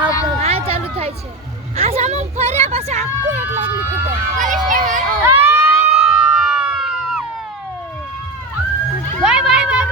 હા ચાલુ થાય છે આ સામે ફર્યા પછી આખું એક લાગલું ફૂટે બાય બાય બાય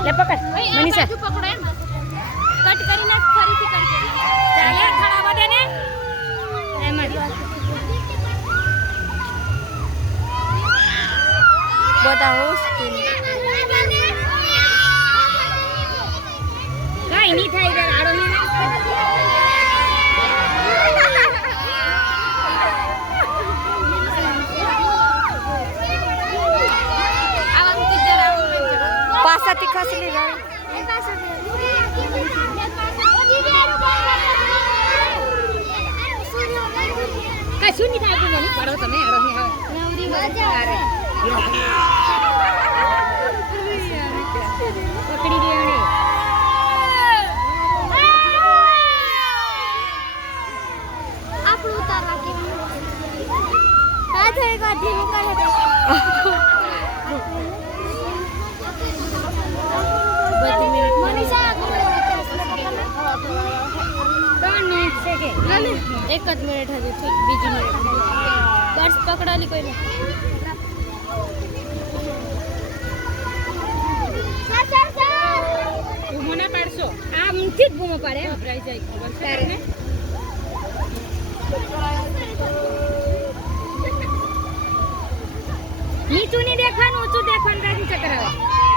ले पकड़ मनीषा पकड़ो एम कट કરી નાખ ફરીથી કટ ચાલે ખડાવા દે ને એમ જ બધા હોશ કઈ નહીં થાય રે આડો નહીં પાસાથી ખસલી ગઈ કઈ સુની થાય તું મને પડો તમે આડો નહીં નવરી મજા આવે પકડી દેણે આપણું ઉતારવા કેવું આ થઈ ગાડી નીકળે મનીષા 3 મિનિટ છે કે એક જ મિનિટ હજી બીજી મિનિટ પર્સ પકડાલી કોઈ મને પાડશો આમથી જ બૂમો પાડે ભરાઈ જાય ખબર છે ને નીચું નહીં દેખવાનું ઊંચું દેખવાનું રાજી ચક્કર આવે